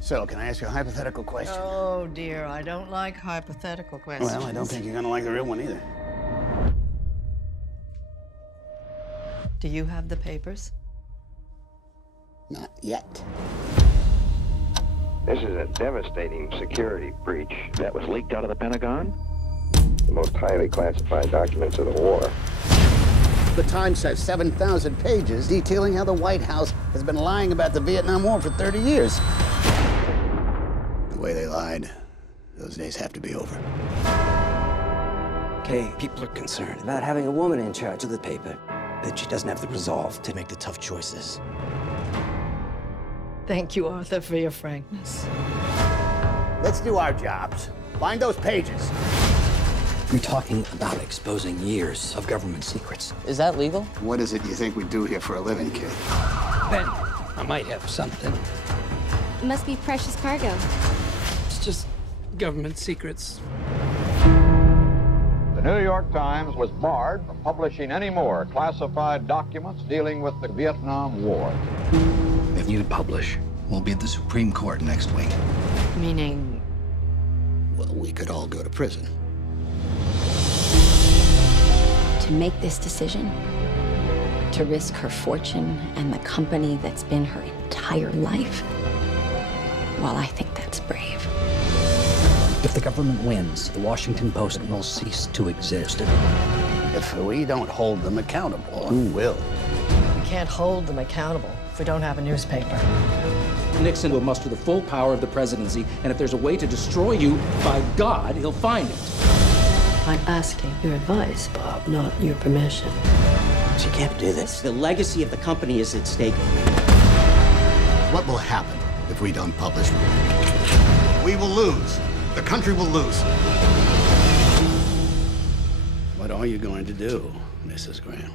So, can I ask you a hypothetical question? Oh, dear, I don't like hypothetical questions. Well, I don't think you're gonna like the real one either. Do you have the papers? Not yet. This is a devastating security breach that was leaked out of the Pentagon. The most highly classified documents of the war. The Times has 7,000 pages detailing how the White House has been lying about the Vietnam War for 30 years. The way they lied, those days have to be over. Okay, people are concerned about having a woman in charge of the paper, that she doesn't have the resolve to make the tough choices. Thank you, Arthur, for your frankness. Let's do our jobs. Find those pages. You're talking about exposing years of government secrets. Is that legal? What is it you think we do here for a living, kid? Ben, I might have something. It must be precious cargo. It's just government secrets. The New York Times was barred from publishing any more classified documents dealing with the Vietnam War. If you publish, we'll be at the Supreme Court next week. Meaning? Well, we could all go to prison. To make this decision, to risk her fortune and the company that's been her entire life, well, I think that's brave. If the government wins, the Washington Post will cease to exist. If we don't hold them accountable, who will? We can't hold them accountable if we don't have a newspaper. Nixon will muster the full power of the presidency, and if there's a way to destroy you, by God, he'll find it. I'm asking your advice, Bob, not your permission. She can't do this. The legacy of the company is at stake. What will happen if we don't publish? We will lose. The country will lose. What are you going to do, Mrs. Graham?